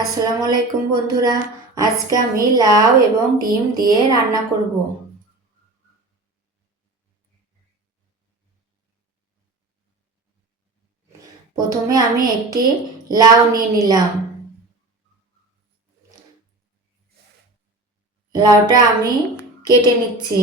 আসসালামু আলাইকুম বন্ধুরা। আজকে আমি লাউ এবং ডিম দিয়ে রান্না করব। প্রথমে আমি একটি লাউ নিয়ে নিলাম। লাউটা আমি কেটে নিচ্ছি।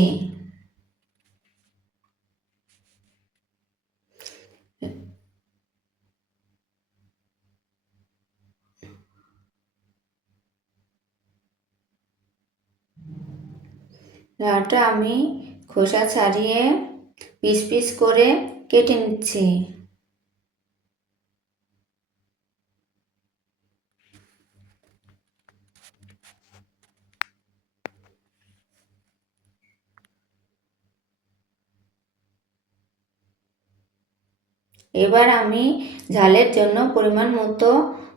লাউটা আমি খোসা ছাড়িয়ে পিস পিস করে কেটে নিচ্ছি। এবার আমি ঝালের জন্য পরিমাণ মতো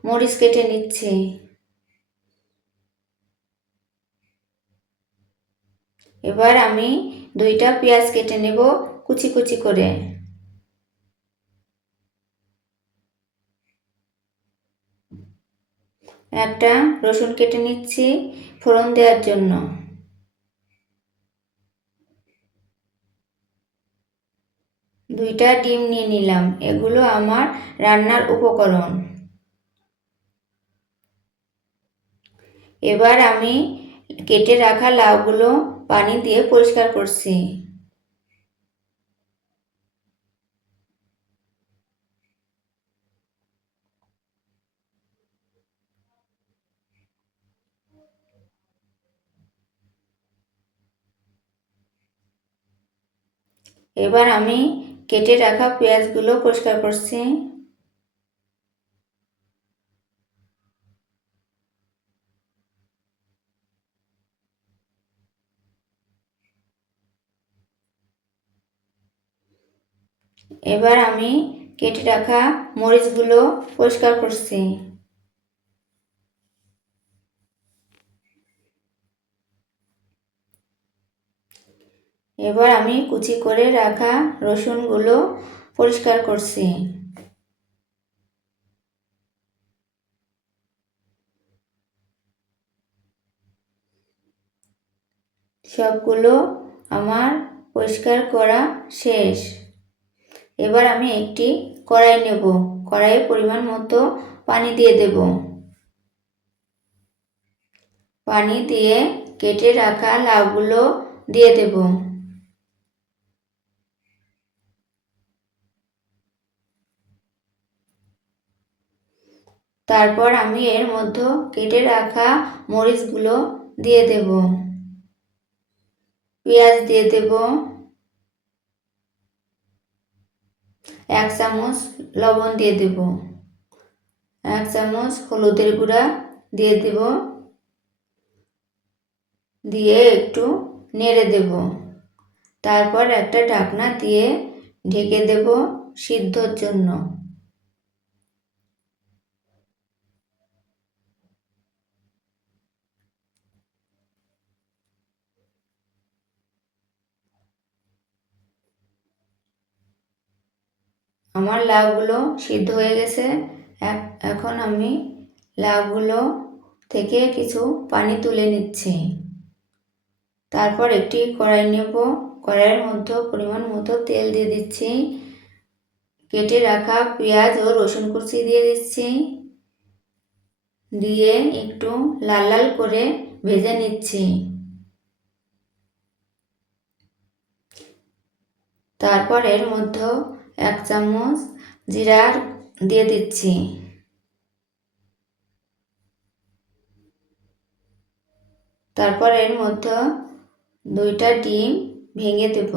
মরিচ কেটে নিচ্ছি। এবার আমি 2টা পেঁয়াজ কেটে নেব কুচি কুচি করে। একটা রসুন কেটে নিচ্ছি ফোড়ন দেওয়ার জন্য। 2টা ডিম নিয়ে নিলাম, এগুলো আমার রান্নার উপকরণ। এবার আমি কেটে রাখা লাউগুলো পানি দিয়ে পরিষ্কার করছি। এবার আমি কেটে রাখা পেঁয়াজগুলো পরিষ্কার করছি। এবার আমি কেটে রাখা মরিচগুলো পরিষ্কার করছি। এবার আমি কুচি করে রাখা রসুনগুলো পরিষ্কার করছি। সবগুলো আমার পরিষ্কার করা শেষ। এবার আমি একটি কড়াই নেব। কড়াইয়ে পরিমাণ মতো পানি দিয়ে দেব। পানি দিয়ে কেটে রাখা লাউগুলো দিয়ে দেব। তারপর আমি এর মধ্যে কেটে রাখা মরিচগুলো দিয়ে দেব। পেঁয়াজ দিয়ে দেব। 1 চামচ লবণ দিয়ে দেব। 1 চামচ হলুদের গুঁড়া দিয়ে দেব। দিয়ে একটু নেড়ে দেব। তারপর একটা ঢাকনা দিয়ে ঢেকে দেব সিদ্ধর জন্য। আমার লাউগুলো সিদ্ধ হয়ে গেছে। এখন আমি লাউগুলো থেকে কিছু পানি তুলে নিচ্ছি। তারপর একটি কড়াই নেব। কড়াইয়ের মধ্যে পরিমাণ মতো তেল দিয়ে দিচ্ছি। কেটে রাখা পেঁয়াজ ও রসুন কুচি দিয়ে দিচ্ছি। দিয়ে একটু লাল লাল করে ভেজে নিচ্ছি। তারপর এর মধ্যে 1 চামচ জিরা দিয়ে দিচ্ছি। তারপর এর মধ্যে 2টা ডিম ভেঙে দেব।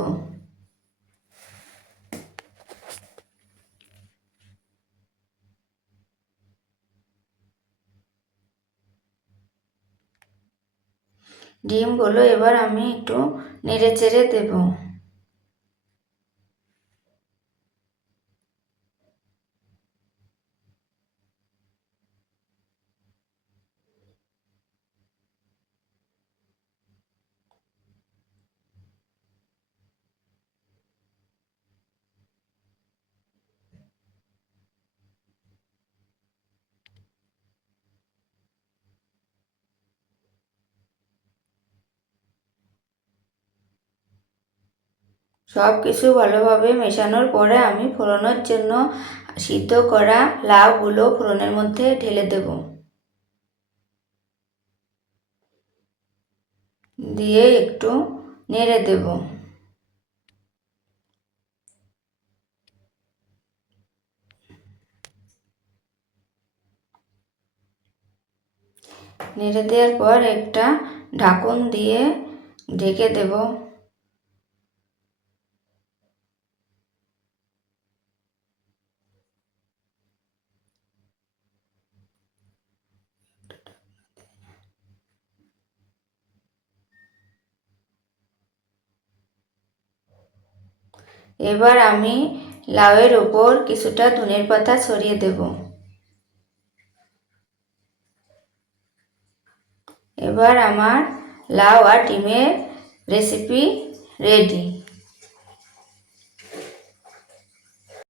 ডিমগুলো এবার আমি একটু নেড়ে চেড়ে দেব। সব কিছু ভালোভাবে মেশানোর পরে আমি ফোড়নের জন্য সিদ্ধ করা লাউগুলো ফোড়নের মধ্যে ঢেলে দেব। দিয়ে একটু নেড়ে দেব। নেড়ে দেওয়ার পর একটা ঢাকন দিয়ে ঢেকে দেব। এবার আমি লাউয়ের ওপর কিছুটা ধনের পাতা ছড়িয়ে দেব। এবার আমার লাউ আর ডিমের রেসিপি রেডি।